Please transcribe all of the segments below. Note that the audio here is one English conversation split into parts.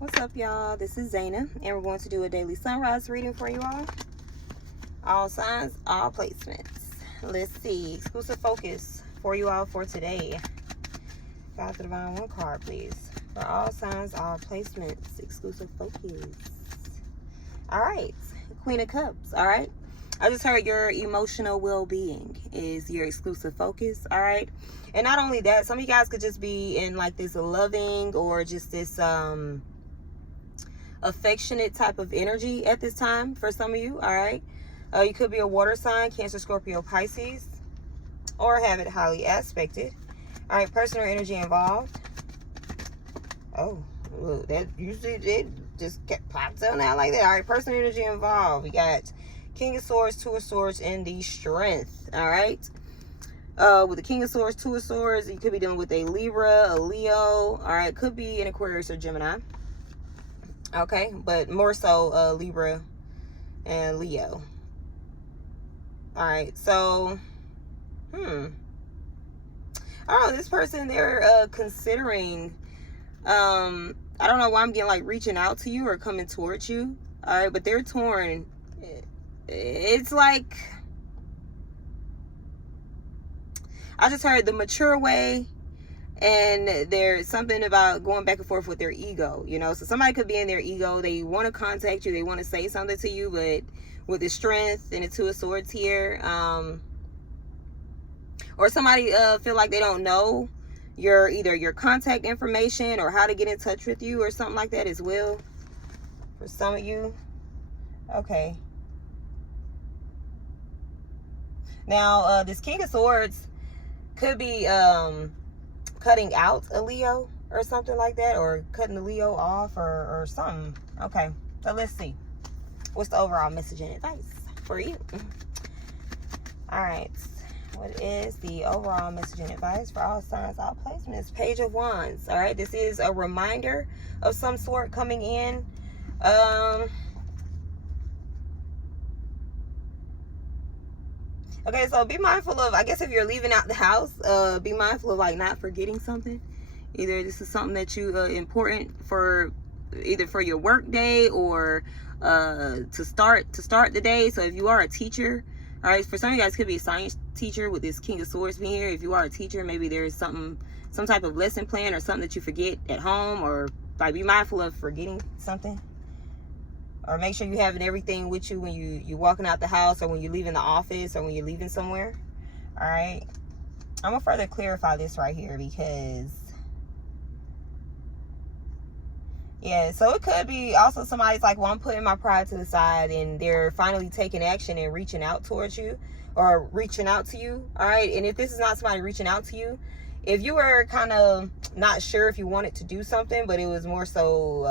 What's up, y'all? This is Zana, and we're going to do a daily sunrise reading for you all signs, all placements. Let's see. Exclusive focus for you all for today. God the Divine, one card, please. For all signs, all placements. Exclusive focus. All right. Queen of Cups. All right. I just heard your emotional well-being is your exclusive focus. All right. And not only that, some of you guys could just be in like this loving or just this affectionate type of energy at this time for some of you. All right. You could be a water sign, Cancer, Scorpio, Pisces, or have it highly aspected. All right. Personal energy involved. Oh, look, that usually it just pops out now like that. All right. Personal energy involved. We got King of Swords, Two of Swords, and the Strength. All right. With the King of Swords, Two of Swords, you could be dealing with a Libra, a Leo. All right. Could be an Aquarius or Gemini. Okay, but more so Libra and Leo. All right, so I don't know, this person, they're considering I don't know why I'm getting like reaching out to you or coming towards you. All right, but they're torn. It's like I just heard the mature way. And there's something about going back and forth with their ego, you know. So somebody could be in their ego. They want to contact you. They want to say something to you. But with the Strength and the Two of Swords here, or somebody feel like they don't know either your contact information or how to get in touch with you or something like that as well. For some of you. Okay. Now, this King of Swords could be... cutting out a Leo or something like that, or cutting the Leo off or something. Okay, so let's see what's the overall message and advice for you. All right, what is the overall message and advice for all signs, all placements? Page of Wands. All right, this is a reminder of some sort coming in. Okay, so be mindful of, I guess if you're leaving out the house, be mindful of like not forgetting something. Either this is something that you important for either for your work day or to start the day. So if you are a teacher, all right, for some of you guys could be a science teacher with this King of Swords being here. If you are a teacher, maybe there's some type of lesson plan or something that you forget at home, or like be mindful of forgetting something. Or make sure you having everything with you when you're walking out the house, or when you're leaving the office, or when you're leaving somewhere. All right. I'm going to further clarify this right here because, yeah, so it could be also somebody's like, well, I'm putting my pride to the side, and they're finally taking action and reaching out towards you or reaching out to you. All right. And if this is not somebody reaching out to you, if you were kind of not sure if you wanted to do something, but it was more so,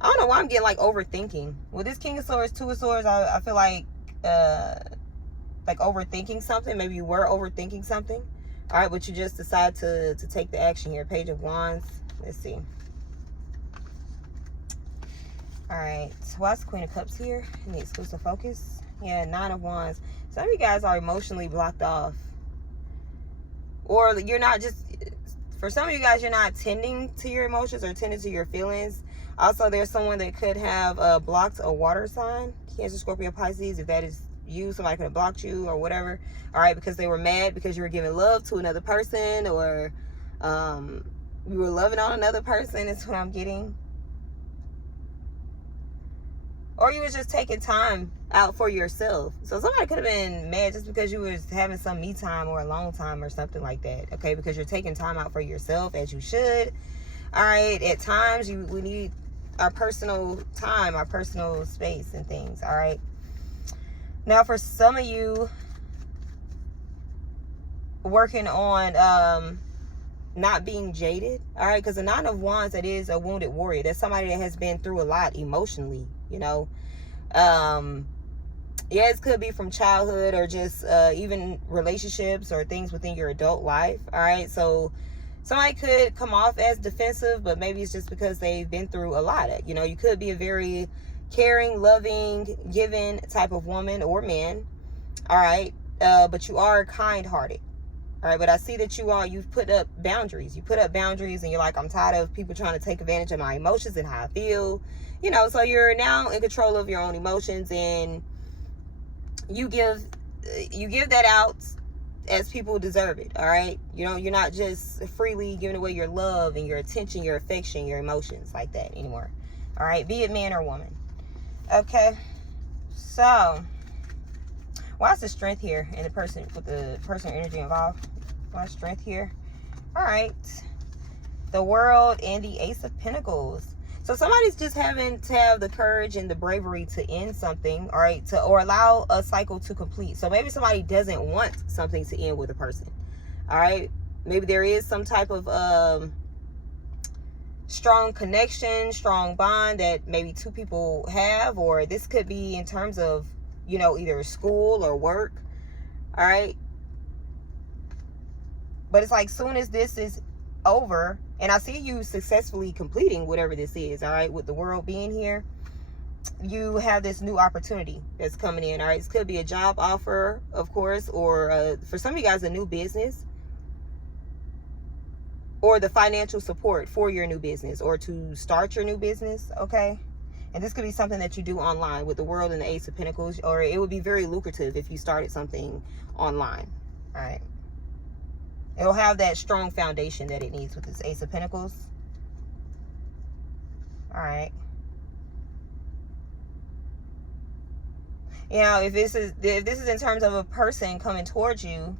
I don't know why I'm getting like overthinking. With this King of Swords, Two of Swords, I feel like overthinking something. Maybe you were overthinking something. All right, but you just decide to take the action here. Page of Wands. Let's see. All right, what's Queen of Cups here in the exclusive focus? Yeah, Nine of Wands. Some of you guys are emotionally blocked off. Or you're not just, for some of you guys, you're not tending to your emotions or tending to your feelings. Also, there's someone that could have blocked a water sign, Cancer, Scorpio, Pisces. If that is you, somebody could have blocked you or whatever. All right, because they were mad because you were giving love to another person, or you were loving on another person is what I'm getting. Or you was just taking time out for yourself. So somebody could have been mad just because you was having some me time or alone time or something like that. Okay, because you're taking time out for yourself, as you should. All right, at times we need our personal time, our personal space and things. All right. Now, for some of you working on not being jaded, all right, because the Nine of Wands, that is a wounded warrior. That's somebody that has been through a lot emotionally, you know. Yeah, it could be from childhood or just even relationships or things within your adult life. All right, so somebody could come off as defensive, but maybe it's just because they've been through a lot. You know, you could be a very caring, loving, giving type of woman or man. All right. But you are kind-hearted. All right, but I see that you've put up boundaries. You put up boundaries and you're like, I'm tired of people trying to take advantage of my emotions and how I feel. You know, so you're now in control of your own emotions, and you give that out as people deserve it. All right, you know, you're not just freely giving away your love and your attention, your affection, your emotions like that anymore. All right, be it man or woman. Okay, so why is the strength here and the person with the personal energy involved? Why is strength here? All right, the World and the Ace of Pentacles. So somebody's just having to have the courage and the bravery to end something, all right, or allow a cycle to complete. So maybe somebody doesn't want something to end with a person, all right? Maybe there is some type of strong connection, strong bond that maybe two people have, or this could be in terms of, you know, either school or work, all right? But it's like soon as this is over, and I see you successfully completing whatever this is, all right, with the World being here, you have this new opportunity that's coming in, all right? This could be a job offer, of course, or for some of you guys, a new business, or the financial support for your new business, or to start your new business, okay? And this could be something that you do online with the World and the Ace of Pentacles, or it would be very lucrative if you started something online, all right? It'll have that strong foundation that it needs with this Ace of Pentacles. All right. You know, if this is in terms of a person coming towards you,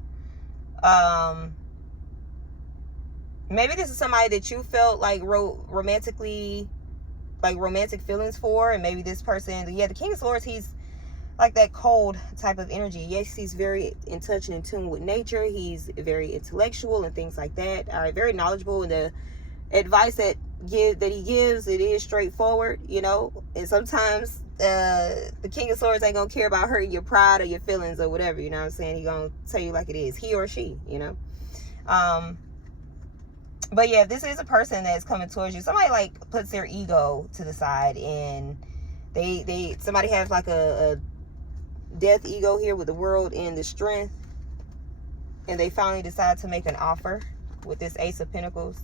maybe this is somebody that you felt like romantic feelings for, and maybe this person, yeah, the King of Swords, he's like that cold type of energy. Yes, he's very in touch and in tune with nature. He's very intellectual and things like that. All right, very knowledgeable, and the advice that he gives, it is straightforward, you know. And sometimes the King of Swords ain't gonna care about hurting your pride or your feelings or whatever, you know what I'm saying? He gonna tell you like it is, he or she, you know. But yeah, if this is a person that's coming towards you, somebody like puts their ego to the side, and somebody has like a death ego here with the World and the Strength, and they finally decide to make an offer with this Ace of Pentacles.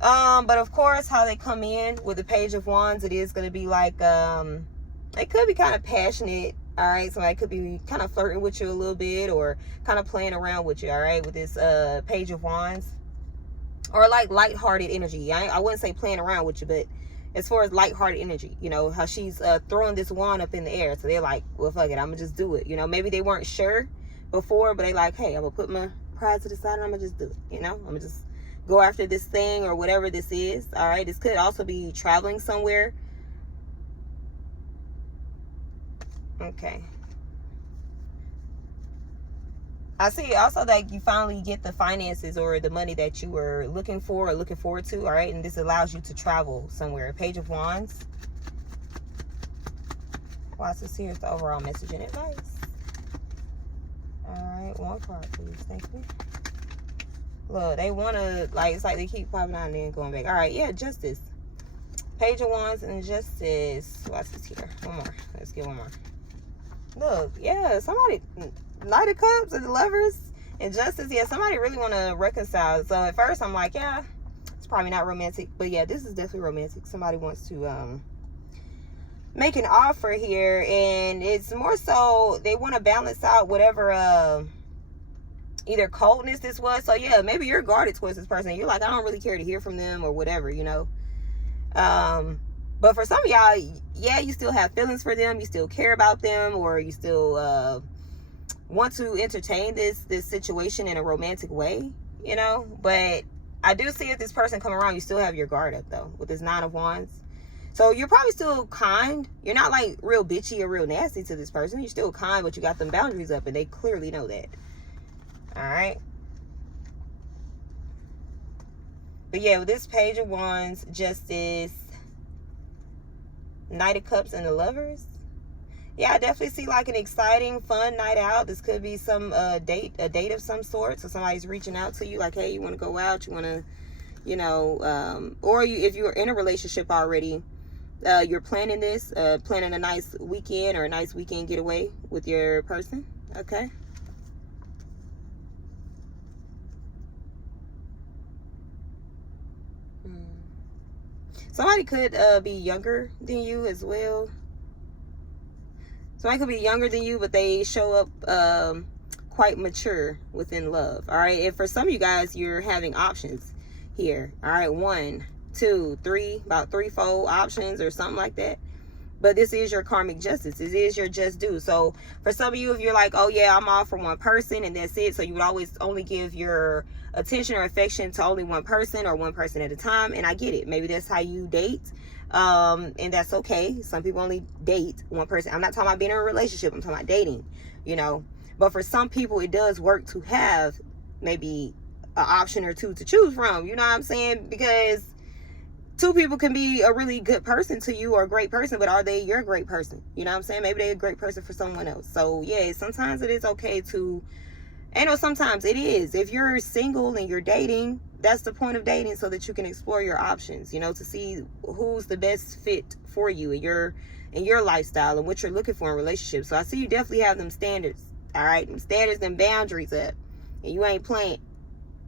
But of course, how they come in with the Page of Wands, it is going to be like, it could be kind of passionate, all right? Somebody could be kind of flirting with you a little bit, or kind of playing around with you, all right, with this Page of Wands. Or like lighthearted energy. I wouldn't say playing around with you, but as far as lighthearted energy, you know, how she's throwing this wand up in the air. So they're like, well, fuck it, I'm going to just do it. You know, maybe they weren't sure before, but they like, hey, I'm going to put my pride to the side and I'm going to just do it. You know, I'm going to just go after this thing or whatever this is. All right. This could also be traveling somewhere. Okay. I see also that you finally get the finances or the money that you were looking for or looking forward to, all right? And this allows you to travel somewhere. Page of Wands. Why is this here? It's the overall message and advice. All right, one card, please. Thank you. Look, they want to, like, it's like they keep popping out and then going back. All right, yeah, Justice. Page of Wands and Justice. What's this here? One more. Let's get one more. Look, yeah, somebody... Knight of Cups and the Lovers and Justice. Yeah, somebody really want to reconcile. So at first I'm like, yeah, it's probably not romantic, but yeah, this is definitely romantic. Somebody wants to make an offer here, and it's more so they want to balance out whatever either coldness this was. So yeah, maybe you're guarded towards this person. You're like, I don't really care to hear from them or whatever, you know. But for some of y'all, yeah, you still have feelings for them, you still care about them, or you still want to entertain this situation in a romantic way, you know. But I do see if this person come around, you still have your guard up though with this Nine of Wands. So you're probably still kind. You're not like real bitchy or real nasty to this person. You're still kind, but you got them boundaries up, and they clearly know that. All right. But yeah, with this Page of Wands, Justice, Knight of Cups, and the Lovers. Yeah, I definitely see like an exciting, fun night out. This could be some a date of some sort. So somebody's reaching out to you like, hey, you want to go out? You want to, you know, or if you're in a relationship already, you're planning this, planning a nice weekend or a nice weekend getaway with your person. Okay. Somebody could be younger than you as well. Somebody could be younger than you, but they show up quite mature within love. All right. And for some of you guys, you're having options here. All right. 1, 2, 3, about 3-fold options or something like that. But this is your karmic justice. This is your just due. So for some of you, if you're like, oh yeah, I'm all for one person and that's it. So you would always only give your attention or affection to only one person or one person at a time. And I get it. Maybe that's how you date. And that's okay. Some people only date one person. I'm not talking about being in a relationship. I'm talking about dating, you know. But for some people, it does work to have maybe an option or two to choose from. You know what I'm saying? Because 2 people can be a really good person to you or a great person, but are they your great person? You know what I'm saying? Maybe they're a great person for someone else. So yeah, sometimes it is okay to, and no, sometimes it is. If you're single and you're dating, that's the point of dating, so that you can explore your options, you know, to see who's the best fit for you and your lifestyle and what you're looking for in relationships. So I see you definitely have them standards, all right? Them standards and boundaries up, and you ain't playing.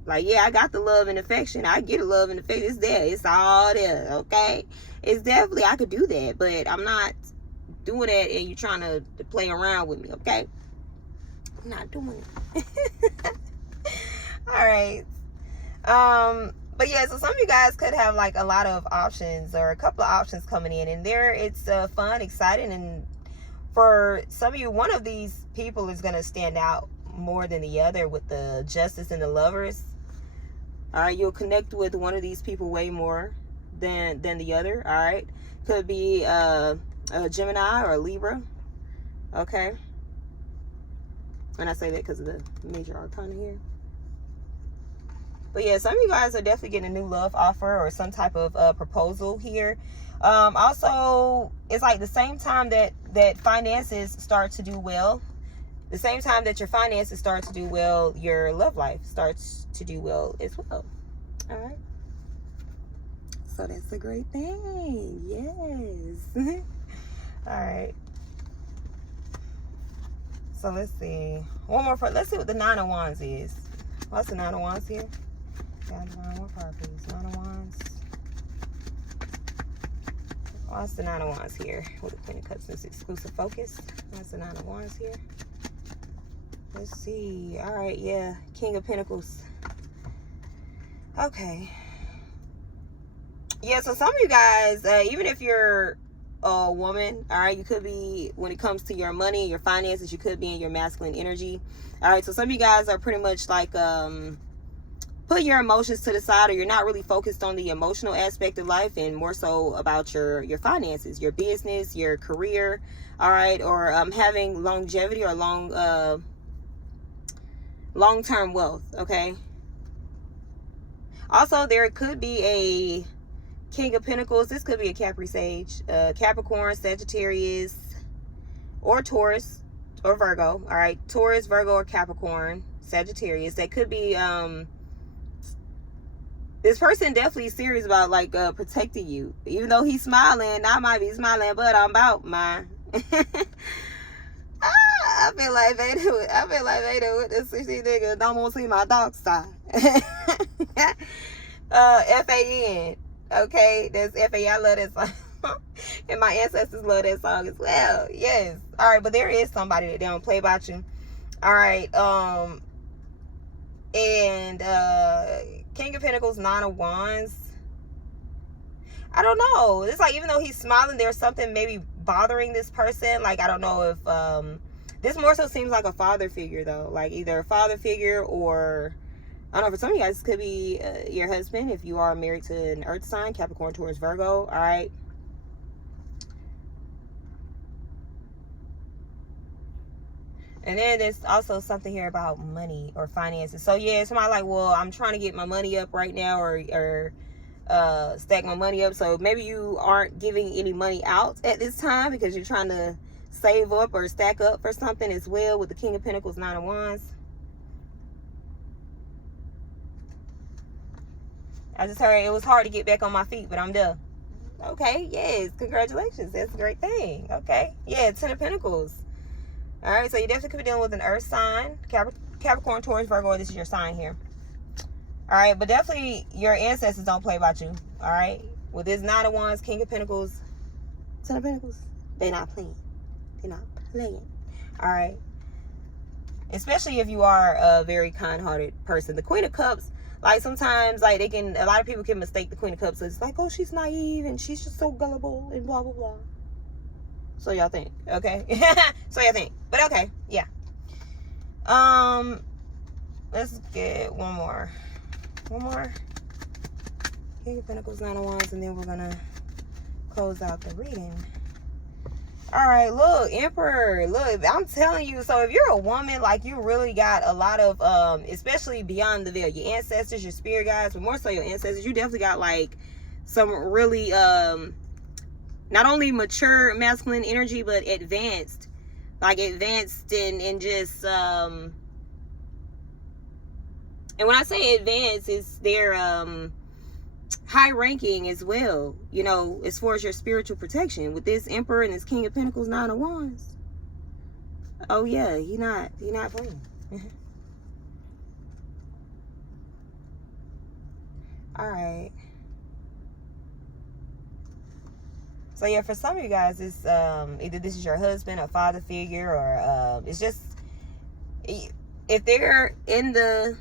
Like, yeah, I got the love and affection. I get a love and affection. It's there. It's all there, okay? It's definitely, I could do that, but I'm not doing that and you trying to play around with me, okay? I'm not doing it. All right. But yeah, so some of you guys could have like a lot of options or a couple of options coming in, and there it's fun, exciting, and for some of you, one of these people is going to stand out more than the other with the justice and the lovers. All right, you'll connect with one of these people way more than the other. All right, could be a Gemini or a Libra. Okay, and I say that because of the major arcana here. But yeah, some of you guys are definitely getting a new love offer or some type of proposal here. Also, it's like the same time that finances start to do well, the same time that your finances start to do well, your love life starts to do well as well. All right. So that's a great thing. Yes. All right. So let's see. One more. Let's see what the 9 of Wands is. What's the 9 of Wands here? Got 9 more card, please. 9 of Wands. What's the 9 of Wands here? With the Queen of Cups, this exclusive focus. What's the 9 of Wands here? Let's see. All right, yeah. King of Pentacles. Okay. Yeah, so some of you guys, even if you're a woman, all right, you could be, when it comes to your money, your finances, you could be in your masculine energy. All right, so some of you guys are pretty much like, put your emotions to the side, or you're not really focused on the emotional aspect of life and more so about your finances, your business, your career, all right, or having longevity or long-term wealth, okay? Also, there could be a King of Pentacles. This could be a Capri Sage, Capricorn, Sagittarius, or Taurus, or Virgo, all right? Taurus, Virgo, or Capricorn, Sagittarius. That could be, this person definitely serious about, like, protecting you. Even though he's smiling, I might be smiling, but I'm about mine. I feel like Vader with this 60 nigga don't want to see my dog side. F-A-N. Okay, that's F-A. I love that song. And my ancestors love that song as well. Yes. All right, but there is somebody that don't play about you. All right. And King of Pentacles, 9 of Wands. I don't know. It's like, even though he's smiling, there's something maybe bothering this person. Like, I don't know if this more so seems like a father figure, though. Like, either a father figure, or I don't know, for some of you guys, this could be your husband if you are married to an earth sign, Capricorn, Taurus, Virgo. All right. And then there's also something here about money or finances. So yeah, somebody like, well, I'm trying to get my money up right now, or stack my money up. So maybe you aren't giving any money out at this time because you're trying to save up or stack up for something as well, with the King of Pentacles, 9 of Wands. I just heard it was hard to get back on my feet, but I'm done. Okay, yes, congratulations. That's a great thing. Okay, yeah, 10 of Pentacles. All right, so you definitely could be dealing with an earth sign, Capricorn, Taurus, Virgo. This is your sign here. All right, but definitely your ancestors don't play about you. All right, with this Nine of Wands, King of Pentacles, Ten of Pentacles, they're not playing. They're not playing. All right. Especially if you are a very kind-hearted person. The Queen of Cups, like sometimes, like a lot of people can mistake the Queen of Cups. It's like, oh, she's naive and she's just so gullible and blah, blah, blah. So y'all think, okay? So y'all think, but okay, yeah. Let's get one more. King of Pentacles, Nine of Wands, and then we're gonna close out the reading. All right, look, Emperor, look, I'm telling you, so if you're a woman, like, you really got a lot of, especially beyond the veil, your ancestors, your spirit guides, but more so your ancestors, you definitely got, like, some really, not only mature masculine energy, but advanced, in just, and when I say advanced, it's their, high ranking as well, you know, as far as your spiritual protection with this Emperor and this King of Pentacles, Nine of Wands. Oh yeah, he not playing. All right. So yeah, for some of you guys, it's either this is your husband, a father figure, or it's just, if they're in the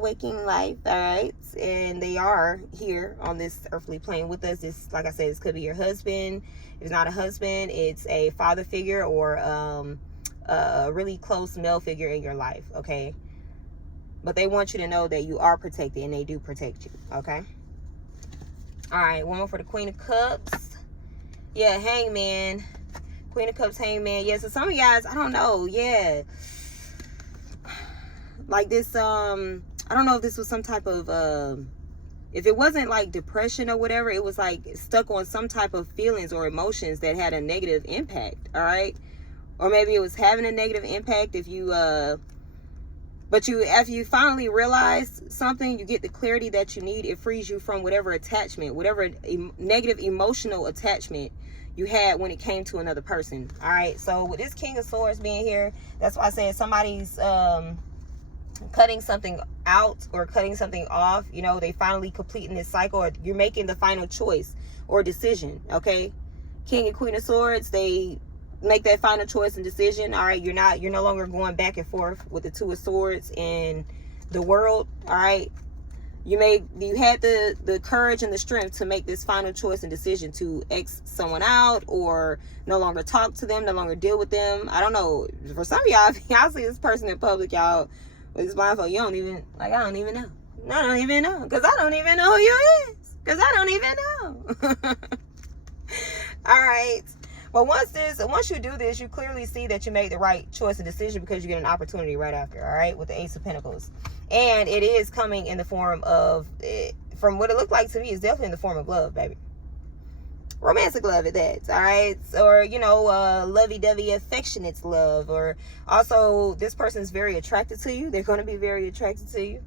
waking life, all right, and they are here on this earthly plane with us, this, like I said, this could be your husband. If it's not a husband, it's a father figure or a really close male figure in your life, okay? But they want you to know that you are protected, and they do protect you, okay? All right, one more for the Queen of Cups. Yeah, Hangman. Queen of Cups, Hangman. Yeah, so some of you guys, I don't know, yeah, like this, I don't know if this was some type of, if it wasn't like depression or whatever, it was like stuck on some type of feelings or emotions that had a negative impact, all right? Or maybe it was having a negative impact if you, but after you finally realize something, you get the clarity that you need, it frees you from whatever attachment, whatever negative emotional attachment you had when it came to another person, all right? So with this King of Swords being here, that's why I said somebody's, cutting something out or cutting something off, you know, they finally completing this cycle, or you're making the final choice or decision, okay? King and Queen of Swords, they make that final choice and decision, all right? You're no longer going back and forth with the Two of Swords in the world, all right? You had the courage and the strength to make this final choice and decision to X someone out, or no longer talk to them, no longer deal with them. I don't know, for some of y'all, if y'all see this person in public, y'all with this blindfold, you don't even, like, I don't even know. I don't even know. Because I don't even know who you is. Because I don't even know. All right. But once you do this, you clearly see that you made the right choice and decision, because you get an opportunity right after, all right, with the Ace of Pentacles. And it is coming in the form of, from what it looked like to me, it's definitely in the form of love, baby. Romantic love at that, all right? Or, you know, lovey-dovey, affectionate love. Or also, this person is very attracted to you. They're going to be very attracted to you,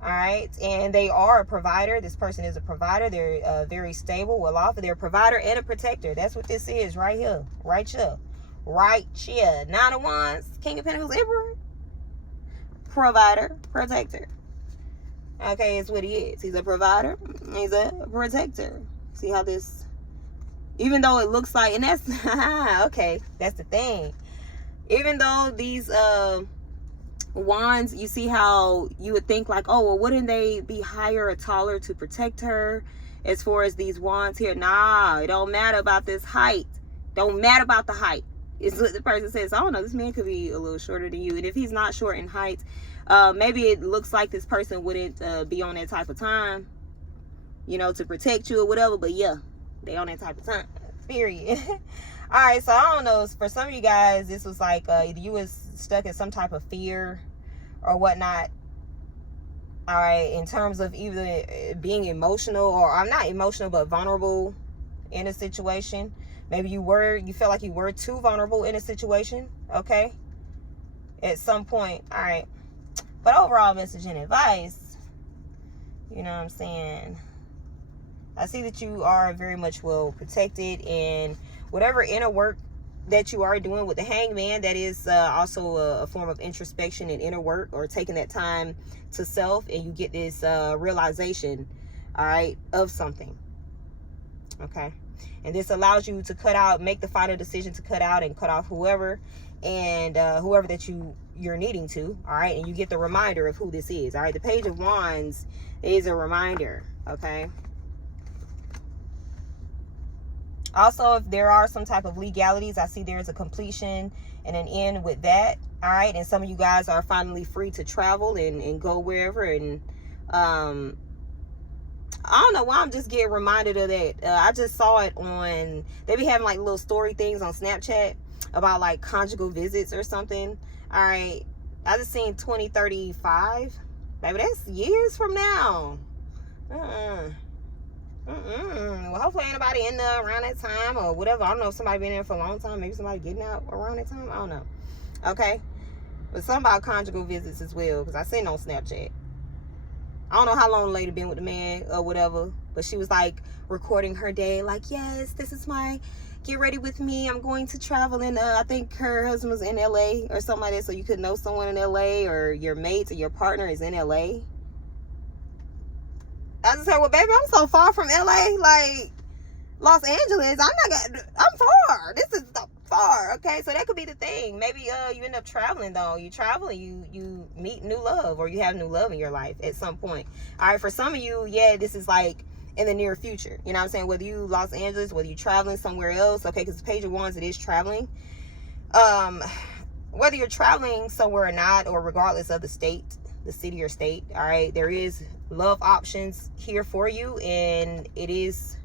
all right? And they are a provider. This person is a provider. They're very stable, well-off. They're a provider and a protector. That's what this is right here, right here, right here. Nine of Wands, King of Pentacles, Emperor. Provider, protector. Okay, it's what he is. He's a provider. He's a protector. See how this... Even though it looks like, and that's, okay, that's the thing. Even though these wands, you see how you would think like, oh, well, wouldn't they be higher or taller to protect her? As far as these wands here, nah, it don't matter about this height. Don't matter about the height. It's what the person says. I don't know, this man could be a little shorter than you. And if he's not short in height, maybe it looks like this person wouldn't be on that type of time, you know, to protect you or whatever. But yeah, they on that type of time, period. All right, so I don't know, for some of you guys, this was like you was stuck in some type of fear or whatnot, all right, in terms of either being emotional, or I'm not emotional but vulnerable in a situation. Maybe you felt like you were too vulnerable in a situation, okay, at some point. All right, but overall message and advice, you know what I'm saying, I see that you are very much well protected, and whatever inner work that you are doing with the Hangman, that is also a form of introspection and inner work, or taking that time to self, and you get this realization, all right, of something. Okay. And this allows you to cut out, make the final decision to cut out and cut off whoever, and whoever that you're needing to, all right. And you get the reminder of who this is, all right. The Page of Wands is a reminder. Okay. Also, if there are some type of legalities, I see there's a completion and an end with that. All right. And some of you guys are finally free to travel and go wherever. And I don't know why I'm just getting reminded of that. I just saw it on, they be having like little story things on Snapchat about like conjugal visits or something. All right. I just seen 2035. Baby, that's years from now. Well, hopefully ain't nobody in there around that time or whatever. I don't know if somebody been in there for a long time. Maybe somebody getting out around that time. I don't know. Okay. But something about conjugal visits as well, because I seen on Snapchat. I don't know how long the lady been with the man or whatever, but she was like recording her day, like, yes, this is my, get ready with me, I'm going to travel. And I think her husband was in LA or something like that, so you could know someone in LA, or your mates or your partner is in LA. I just said, well, baby, I'm so far from LA, like Los Angeles. I'm far. This is far. Okay, so that could be the thing. Maybe you end up traveling though. You travel and you meet new love, or you have new love in your life at some point. All right, for some of you, yeah, this is like in the near future. You know what I'm saying? Whether you Los Angeles, whether you traveling somewhere else. Okay, because the Page of Wands, it is traveling. Whether you're traveling somewhere or not, or regardless of the state, the city or state, all right, there is love options here for you, and it is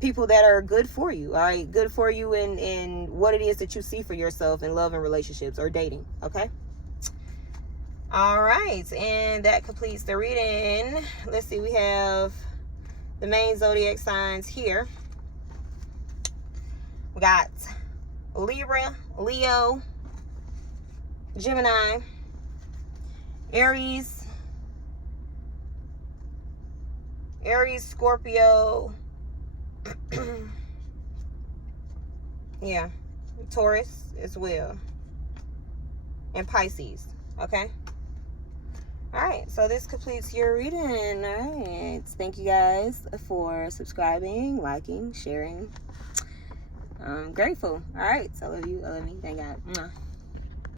people that are good for you, all right, good for you in what it is that you see for yourself in love and relationships or dating. Okay, all right, and that completes the reading. Let's see, we have the main zodiac signs here. We got Libra, Leo, Gemini, Aries, Scorpio, yeah, Taurus as well, and Pisces. Okay. All right, so this completes your reading. All right, thank you guys for subscribing, liking, sharing. I'm grateful. All right, so I love you. I love you. Thank God. Mwah.